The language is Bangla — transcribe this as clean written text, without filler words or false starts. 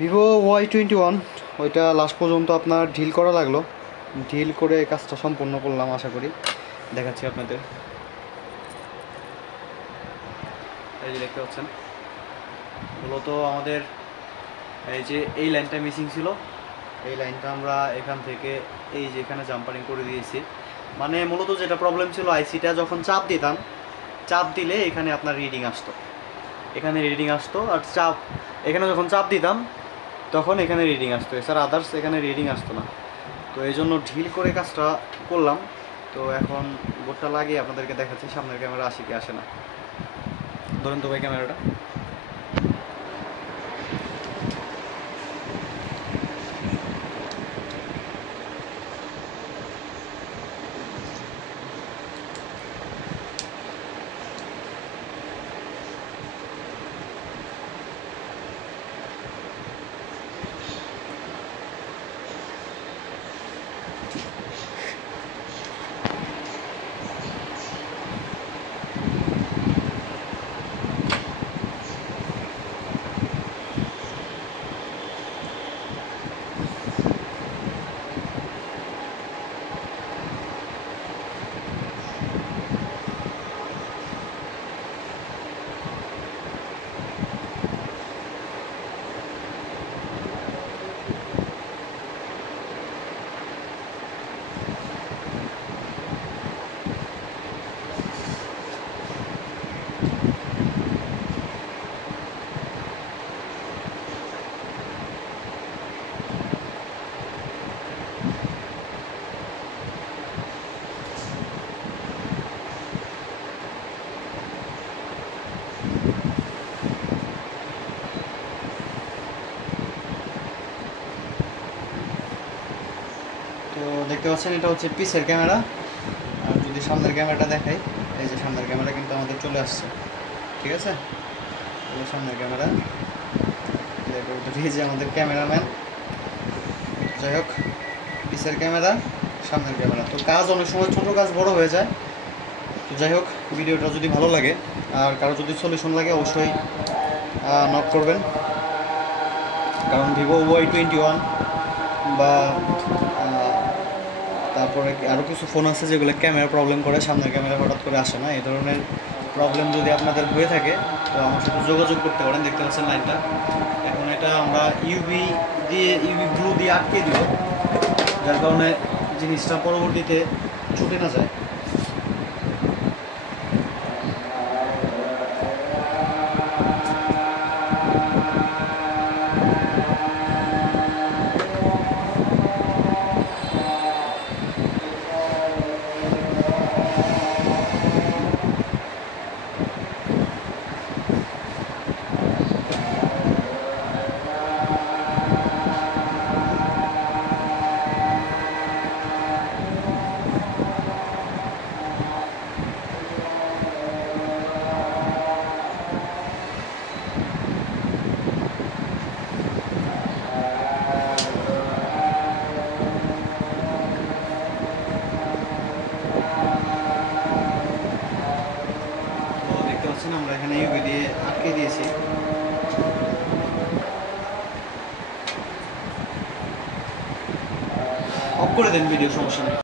ভিভো Y21 ওইটা লাস্ট পর্যন্ত আপনার ঢিল করা লাগলো, ঢিল করে কাজটা সম্পূর্ণ করলাম। আশা করি দেখাচ্ছি আপনাদের। এই যে দেখতে পাচ্ছেন, মূলত আমাদের এই যে এই লাইনটা মিসিং ছিল, এই লাইনটা আমরা এখান থেকে এই যে এখানে জাম্পারিং করে দিয়েছি। মানে মূলত যেটা প্রবলেম ছিল, আইসিটা যখন চাপ দিতাম, চাপ দিলে এখানে আপনার রিডিং আসতো, এখানে রিডিং আসতো। আর চাপ এখানে যখন চাপ দিতাম তখন এখানে রিডিং আসতো, এছাড়া আদার্স এখানে রিডিং আসতো না। তো এই জন্য ঢিল করে কাজটা করলাম। তো এখন বোর্ডটা লাগিয়ে আপনাদেরকে দেখাচ্ছি সামনের ক্যামেরা আসে কি আসে না। ধরেন তো ভাই ক্যামেরাটা। তো দেখতে পাচ্ছেন এটা হচ্ছে পিসের ক্যামেরা। আর যদি সামনের ক্যামেরাটা দেখাই, এই যে সামনের ক্যামেরা কিন্তু আমাদের চলে আসছে, ঠিক আছে। এই সামনের ক্যামেরা, এই যে আমাদের ক্যামেরাম্যান। যাই হোক, পিসের ক্যামেরা, সামনের ক্যামেরা। তো কাজ অনেক সময় ছোটো কাজ বড় হয়ে যায়। তো যাই হোক, ভিডিওটা যদি ভালো লাগে আর কারো যদি সলিউশন লাগে অবশ্যই নক করবেন। কারণ ভিভো Y21 বা তারপরে আরও কিছু ফোন আছে যেগুলো ক্যামেরা প্রবলেম করে, সামনের ক্যামেরা হঠাৎ করে আসে না। এই ধরনের প্রবলেম যদি আপনাদের হয়ে থাকে তো আমার সাথে যোগাযোগ করতে পারেন। দেখতে পাচ্ছেন লাইনটা, এখন এটা আমরা ইউভি ব্লু দিয়ে আটকে দিব, যার কারণে জিনিসটা পরবর্তীতে ছুটে না যায়। আমরা এখানে ইউভি দিয়ে আটকে দিয়েছি। অফ করে দেন ভিডিও, সমস্যা নেই।